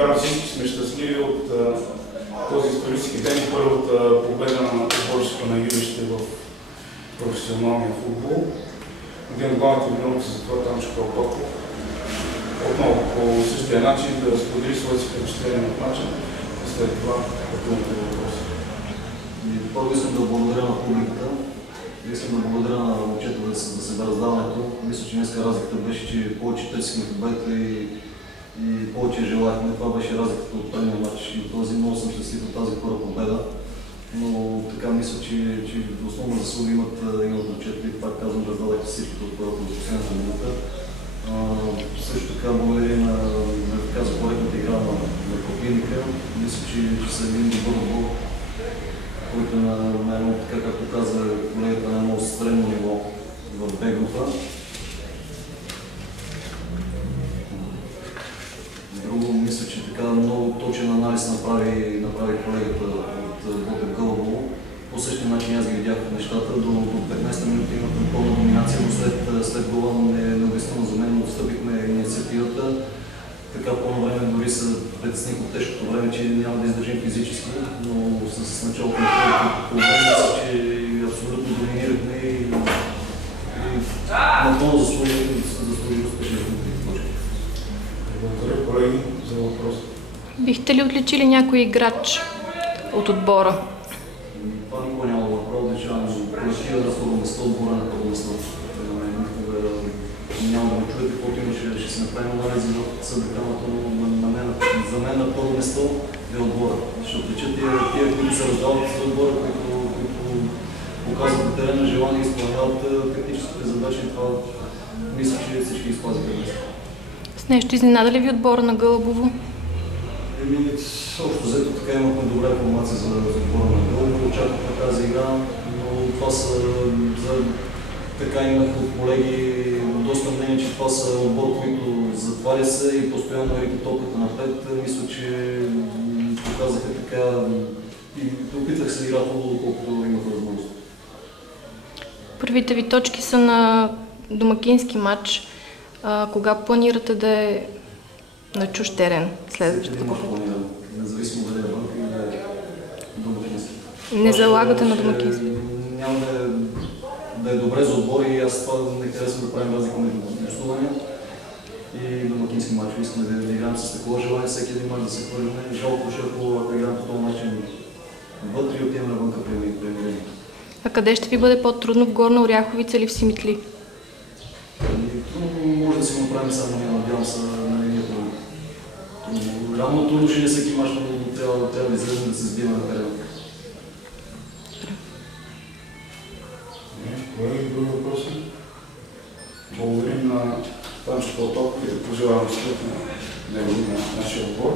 Вярвам, всички сме щастливи от този исторически ден и първата победа на отборството на юношите в професионалния футбол. Един от главните виновници за това Танчо Калпаков. Отново по същия начин да сподели своите впечатления от матча и след това пътувате въпроси. Първо искам да благодаря на публиката. Искам да благодаря на момчето за събраздаването. Мисля, че днеска разликата беше, че повече търсихме победата и повече желахме. Това беше разликата от предния матч и от този. Много съм щастлив от тази първа победа. Но така мисля, че основна заслуга имат момчета и пак казвам, раздадахте всичките от първата до последната минута. Също така благодаря на за коректната игра на Копийника. Мисля, че са един добър отбор, който на едно, така както каза колегата, на едно средно ниво в Б група. Друго, мисля, че така много точен анализ направи колегата от Ботев Гълъбово. По същия начин аз ги видях нещата. До 15-та минута имахме пълна доминация, но след гола необяснимо за мен отстъпихме инициативата. Така по време дори се притесних от тежкото време, че няма да издържим физически, но с началото на половина мисля, че абсолютно доминирахме и напълно заслужили успешните точки. Благодаря, колеги, за въпрос. Бихте ли отличили някой играч от отбора? Това никога няма да направя, отличавам колектива на първо место, отбора на първо место. Няма да ме чуете, каквото имаше, ще си направим анализи в съдъканата, но за мен на първо место е отбора. Ще отличат тия, които се раздават за отбора, които показват на терена желание и изпълняват техническите задачи. Това мисля, че всички изпазиха днес. С нещо изненада ли ви отбора на Гълъбово? Общо взето така имахме добра информация за отбора на Гълъбово. Очаквахме тази игра, но това са така имах от колеги доста мнение, че това са отбор, които затваря се и постоянно ритат топката напред. Мисля, че показаха така и опитах се да игра футбол, колкото имах възможност. Първите ви точки са на домакински матч. Кога планирате да е на чужд терен следващата? Всеки мач планирам, независимо дали е банка или е домакински. Не залагате на домакински? Няма да е добре за отбор и аз това не харесвам да правим разлика между гостувания и домакински матч. Искаме да играем с такова желание, всеки един мач да се хвърлим. Жалко, че ако играем по този начин вътре и отиваме навънка премирение. А къде ще ви бъде по-трудно, в Горна Оряховица или в Симитли? Трудно може да си го направим само, надявам се, на линията. Реално трудно ще не всеки мач, но трябва да излезем да се сбием на терена. Колеги, други въпроси? Благодарим на Танчо Калпаков и пожелавам успех на нашия отбор.